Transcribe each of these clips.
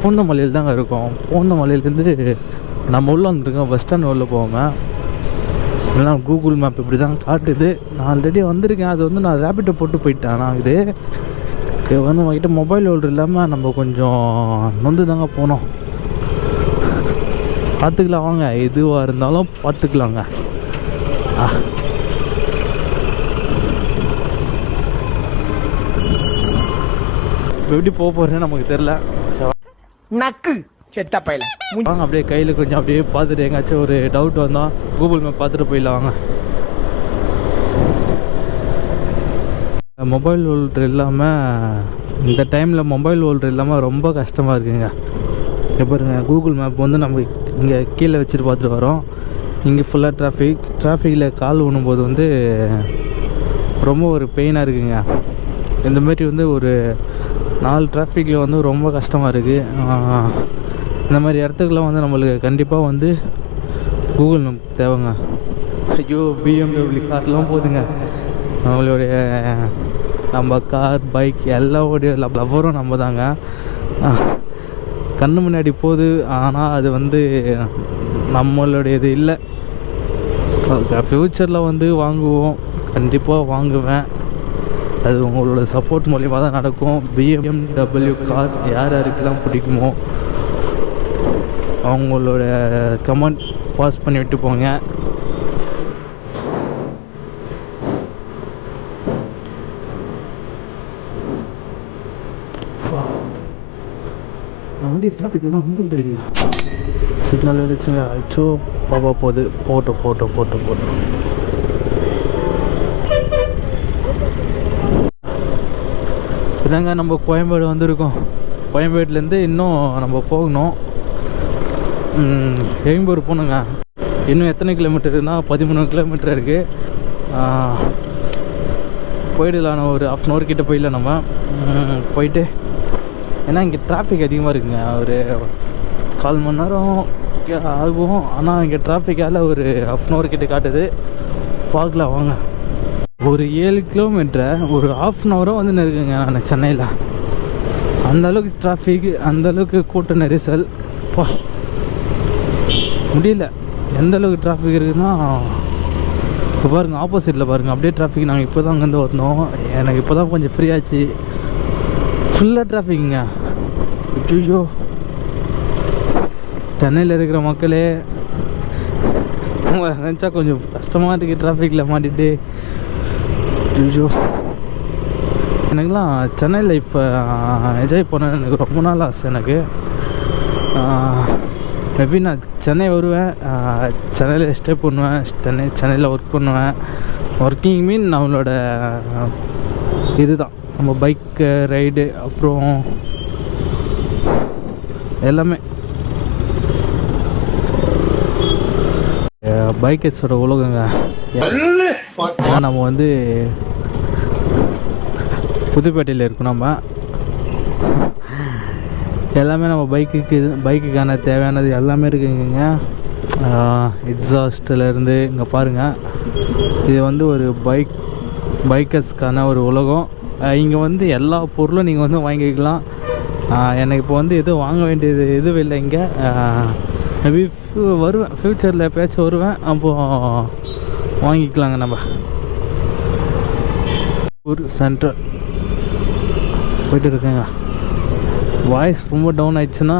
பூந்தமல்லியில் தாங்க இருக்கோம். பூந்தமல்லியிலேருந்து நம்ம உள்ளே வந்துருக்கோம். பஸ் ஸ்டாண்ட் உள்ளே போவேன். எல்லாம் கூகுள் மேப் இப்படி தான் காட்டுது. நான் ஆல்ரெடி வந்திருக்கேன். அது வந்து நான் ரேபிட்டை போட்டு போயிட்டேன். நான் இது வந்து நம்மக்கிட்ட மொபைல் ஹோல்டர் இல்லாமல் நம்ம கொஞ்சம் நொந்து தாங்க போனோம். பார்த்துக்கலாம் வாங்க, எதுவாக இருந்தாலும் பார்த்துக்கலாங்க. எப்படி போக போகிறேன்னு நமக்கு தெரில. நக்கு செத்த பையல வாங்க அப்படியே கையில் கொஞ்சம் அப்படியே பார்த்துட்டு எங்காச்சும் ஒரு டவுட் வந்தால் கூகுள் மேப் பார்த்துட்டு போயிடலாம் வாங்க. மொபைல் ஹோல்டர் இல்லாமல் இந்த டைமில் மொபைல் ஹோல்டர் இல்லாமல் ரொம்ப கஷ்டமாக இருக்குங்க. பாருங்க, கூகுள் மேப் வந்து நம்ம இங்கே கீழே வச்சுட்டு பார்த்துட்டு வரோம். இங்கே ஃபுல்லாக டிராஃபிக்கில் கால் ஊனும்போது வந்து ரொம்ப ஒரு பெயினாக இருக்குங்க. இந்தமாரி வந்து ஒரு 4 டிராஃபிக்கில் வந்து ரொம்ப கஷ்டமாக இருக்குது. இந்த மாதிரி இடத்துக்குலாம் வந்து நம்மளுக்கு கண்டிப்பாக வந்து கூகுள் மேப் தேவைங்க. ஐயோ, BMW கார்லாம் போகுதுங்க. நம்மளுடைய நம்ம கார் பைக் எல்லாவோடைய லவ்வரும் நம்ம தாங்க. கண்ணு முன்னாடி போகுது, ஆனால் அது வந்து நம்மளுடையது இல்லை. ஃப்யூச்சரில் வந்து வாங்குவோம், கண்டிப்பாக வாங்குவேன். அது உங்களோட சப்போர்ட் மூலிமா தான் நடக்கும். BMW கார் யார் யாருக்கெல்லாம் பிடிக்குமோ அவங்களோட கமெண்ட் பாஸ் பண்ணி விட்டு போங்க. வண்டி டிராஃபிக்லாம் ரொம்ப தெரியும். சிக்னல் வந்துச்சுங்க. அச்சோ பாப்பா போகுது. போட்டோம் இதாங்க நம்ம கோயம்பேடு வந்திருக்கோம். கோயம்பேடுலேருந்து இன்னும் நம்ம போகணும். எழும்பூர் போகணுங்க. இன்னும் எத்தனை கிலோமீட்டருன்னா 13 கிலோமீட்டர் இருக்குது. போயிடலாம். ஒரு 1/2 hour கிட்டே போயிடலாம் நம்ம. போயிட்டு ஏன்னா இங்கே டிராஃபிக் அதிகமாக இருக்குங்க. ஒரு 1/4 மணி நேரம் ஆகும். ஆனால் இங்கே டிராஃபிக்கால் ஒரு 1/2 hour கிட்டே காட்டுது. பார்க்கலாம் வாங்க. ஒரு 7 கிலோமீட்டரை ஒரு 1/2 hour வந்து இருக்குங்க நான் சென்னையில். அந்தளவுக்கு டிராஃபிக், அந்தளவுக்கு கூட்ட நெரிசல். முடியல. எந்தளவுக்கு டிராஃபிக் இருக்குதுன்னா இப்போ பாருங்கள், ஆப்போசிட்டில் பாருங்கள் அப்படியே டிராஃபிக். நாங்கள் இப்போ தான் அங்கேருந்து வந்தோம். எனக்கு இப்போ தான் கொஞ்சம் ஃப்ரீ ஆச்சு. ஃபுல்லாக டிராஃபிக்குங்க. ஐயோ, சென்னையில் இருக்கிற மக்களே நினச்சா கொஞ்சம் கஷ்டமாக இருக்குது. டிராஃபிக்கில் மாட்டிட்டு ஐயோ, எனக்குலாம் சென்னை லைஃப் என்ஜாய் பண்ண எனக்கு ரொம்ப நாள் ஆசை. எனக்கு மேபி நான் சென்னை வருவேன், சென்னையில் ஸ்டே பண்ணுவேன், சென்னையில் ஒர்க் பண்ணுவேன். ஒர்க்கிங் மீன் நம்மளோட இதுதான், நம்ம பைக்கு ரைடு அப்புறம் எல்லாமே. பைக்கர்ஸோட உலகங்க. நம்ம வந்து புதுப்பேட்டையில் இருக்கோம். நம்ம எல்லாமே நம்ம பைக்குக்கான தேவையானது எல்லாமே இருக்குங்க. எக்ஸாஸ்ட்லேருந்து இங்கே பாருங்கள், இது வந்து ஒரு பைக்கர்ஸ்க்கான ஒரு உலகம். இங்கே வந்து எல்லா பொருளும் நீங்கள் வந்து வாங்கிக்கலாம். எனக்கு இப்போ வந்து எதுவும் வாங்க வேண்டியது எதுவும் இல்லை இங்கே. மேபி வருவேன், ஃப்யூச்சரில் எப்போயாச்சும் வருவேன், அப்போது வாங்கிக்கலாங்க. நம்ம ஒரு சென்டர் போய்ட்டு இருக்கேங்க. வாய்ஸ் ரொம்ப டவுன் ஆயிடுச்சுன்னா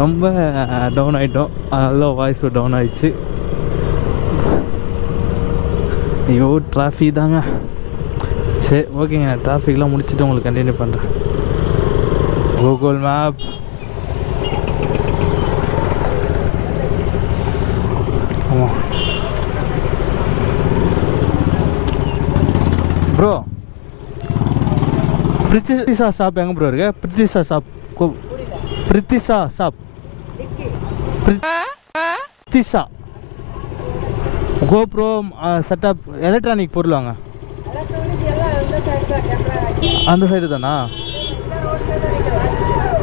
ரொம்ப டவுன் ஆகிட்டோம். அதெல்லாம் வாய்ஸ் டவுன் ஆயிடுச்சு. ஐயோ, டிராஃபிக் தாங்க. சரி, ஓகேங்க. டிராஃபிக்லாம் முடிச்சுட்டு உங்களுக்கு கண்டினியூ பண்ணுறேன். Google map. ஆமாம் ப்ரோ, பிரித்திஷா ஷாப் எங்கே ப்ரோ இருக்கு? Prithisha shop. Prithisha GoPro setup electronic பொருள் வாங்க. அந்த சைடு தானா?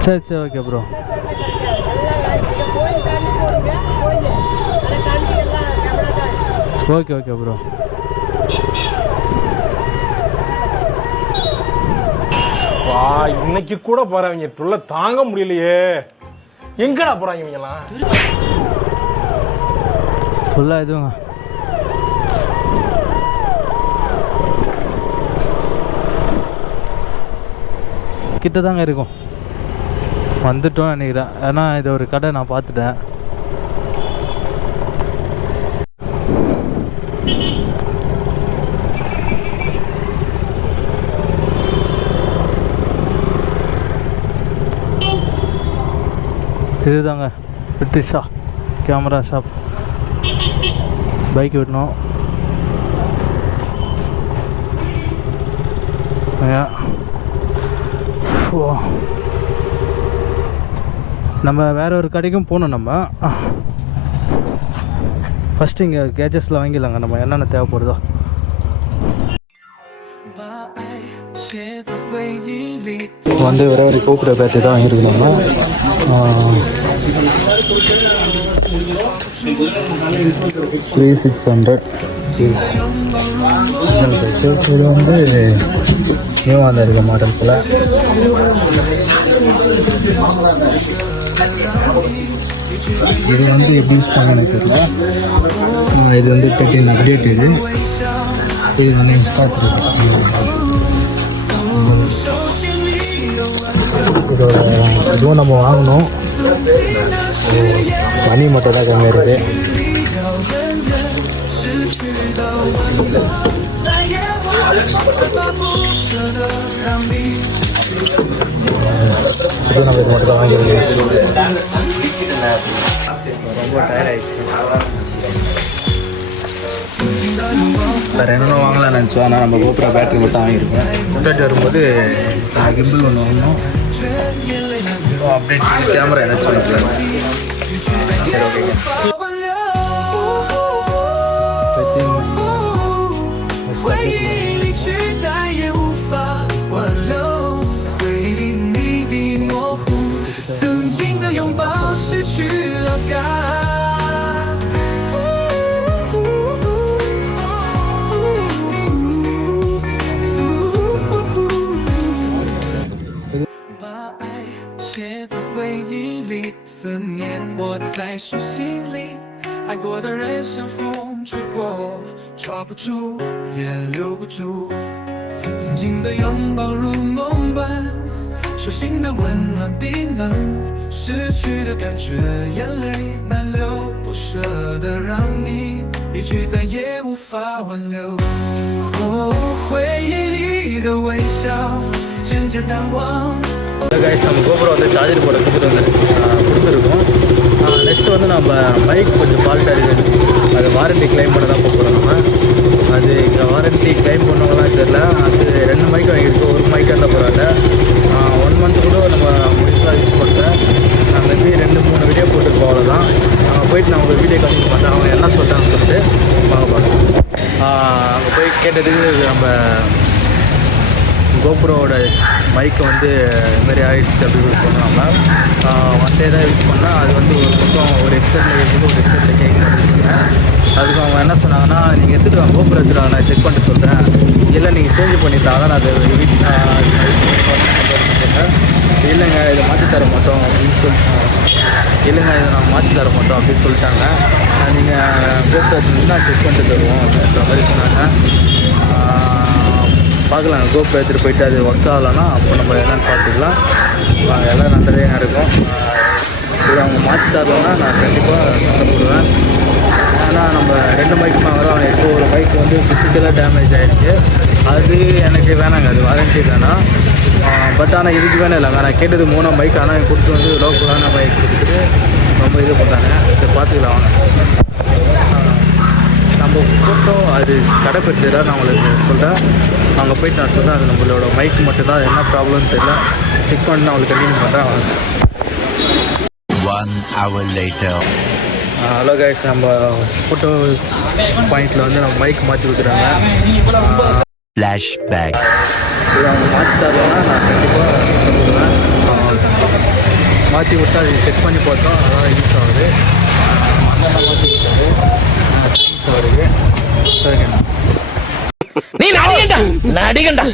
சரி சரி, ஓகே ப்ரோ. Okay bro. வா இன்னைக்கு கூட போறவங்க தொல்லை தாங்க முடியலையே. எங்கடா போறாங்க இவங்கலாம்? ஃபுல்லாக இதுங்க கிட்ட தாங்க இருக்கும். வந்துட்டோம் நினைக்கிறேன். ஏன்னா இது ஒரு கடை நான் பார்த்துட்டேன். இதுதாங்க பிரித்திஷா கேமரா ஷாப். பைக் விடணும். நம்ம வேற ஒரு கடைக்கும் போகணும். நம்ம ஃபஸ்ட்டு இங்கே கேஜஸில் வாங்கிடலாங்க நம்ம என்னென்ன தேவைப்படுதோ. வந்து ஒரே ஒரு கோபுர பேட்டரி தான் வாங்கியிருக்கணும்னா 3600 பீஸ். இது வந்து நியூவாக இருக்க மாடல் போல். இது வந்து எப்படி யூஸ் பண்ணணும்னு தெரியல. இது வந்து 13 அப்டேட். இது வந்து இன்ஸ்டா 360. இதோட இதுவும் நம்ம வாங்கணும். மணி மட்டும் தான் கம்மியாக இருக்குது. இது நம்ம இது மட்டும் தான் வாங்கியிருக்கோம். ரொம்ப டயர்ட் ஆயிடுச்சு. வேறு என்னென்ன வாங்கலாம்னு நினச்சோம். ஆனால் நம்ம கோப்ரா பேட்டரி மட்டும் வாங்கியிருக்கோம். முன்னாடி வரும்போது கிம்பிள் ஒன்று வாங்கணும். அப்டேட் கேமரா ஏதாச்சும் வாங்கிக்கலாம். சரி ஓகேங்க.在手心里，爱过的人像风吹过，抓不住也留不住。曾经的拥抱如梦般，手心的温暖冰冷，失去的感觉，眼泪难流，不舍得让你离去，再也无法挽留。回忆里的微笑，渐渐淡忘。கைஸ் நம்ம கோபுரம் வந்து சார்ஜர் போட கொடுத்துருக்கோம். நெக்ஸ்ட்டு வந்து நம்ம மைக் கொஞ்சம் ஃபால்ட்டாக இருக்குது. அது வாரண்ட்டி கிளைம் பண்ண தான் போகிறோம். நம்ம அது இங்கே வாரண்ட்டி கிளைம் பண்ணவங்களாம் தெரியல. அது 2 மைக் வாங்கியிருக்கு. ஒரு மைக்காக இருந்தால் பரவாயில்ல. 1 மந்த் கூட நம்ம முழுசாக யூஸ் பண்ணுறேன். நான் மேபி 2-3 வீடியோ போட்டுருப்போம். அவ்வளோதான். அங்கே போயிட்டு நான் உங்களுக்கு வீடியோ காமிக்க மாட்டேன். அவங்க என்ன சொல்கிறாங்கன்னு சொல்லிட்டு வாங்க பார்க்கலாம். அங்கே போய் கேட்டதுக்கு நம்ம கோப்ரோவோட மைக்கு வந்து இதுமாரி ஆகிடுச்சு அப்படின்னு சொன்னாங்க. ஒன் டே தான் யூஸ் பண்ணால் அது வந்து ஒரு பக்கம் ஒரு ஹெட்செட்டில் இருக்குது, ஒரு ஹெட்செட்டில் கேட்க சொன்னேன். அதுக்கு அவங்க என்ன சொன்னாங்கன்னா, நீங்கள் எடுத்துகிட்டு வாங்க, கோப்ரோ எடுத்துகிட்டு வாங்க, நான் செக் பண்ணிட்டு சொல்கிறேன். இல்லை நீங்கள் சேஞ்ச் பண்ணிட்டாங்க, நான் அது இல்லைங்க இதை மாற்றி தர மாட்டோம் அப்படின்னு இல்லைங்க இதை நாங்கள் மாற்றி தர மாட்டோம் அப்படின்னு சொல்லிட்டாங்க. நீங்கள் கோப்ரோ எடுத்துகிட்டு செக் பண்ணிட்டு தருவோம் அப்படின்ற மாதிரி சொன்னாங்க. பார்க்கலாம். கோப்ரோ எடுத்துகிட்டு போயிட்டு அது ஒர்க் ஆகலைன்னா அப்போ நம்ம என்னென்னு பார்த்துக்கலாம். எல்லாம் நல்லதே நடக்கும். இது அவங்க மாற்றி தரலன்னா நான் கண்டிப்பாக சண்டை. ஏன்னா நம்ம 2 மைக்கு வாங்குறோம். இப்போ ஒரு பைக் வந்து ஃபிசிக்கலாக டேமேஜ் ஆகிடுச்சு. அது எனக்கு வேணாங்க, அது வாரண்ட்டி வேணாம். பட் ஆனால் இதுக்கு வேணாம் இல்லைங்க. நான் கேட்டது 3 மைக். ஆனால் கொடுத்து வந்து லோக்கலான பைக் கொடுத்துட்டு ரொம்ப இது பண்ணுறாங்க. சரி பார்த்துக்கலாம் வாங்க. நம்ம ஃபோட்டோ அது கடை பெற்றுதா நான் உங்களுக்கு சொல்கிறேன். அங்கே போயிட்டு நான் சொல்கிறேன். அது நம்மளோட மைக் மட்டும்தான், என்ன ப்ராப்ளம்னு தெரியல. செக் பண்ணி நான் உங்களுக்கு கண்டினியூ பண்ணுறேன். 1 hour later. ஹலோ கைஸ், நம்ம ஃபோட்டோ பாயிண்டில் வந்து நம்ம மைக் மாற்றி கொடுத்துறாங்க. Flashback. இது அவங்க மாற்றி தரலன்னா நான் கண்டிப்பாக சொல்லுவேன். மாற்றி விட்டா அது செக் பண்ணி பார்த்தோம். அதான் யூஸ் ஆகுது. மண்ணெல்லாம் மாற்றி விட்டாரு யூஸ் ஆகுது. சரிங்க. நீ நடிகண்டா.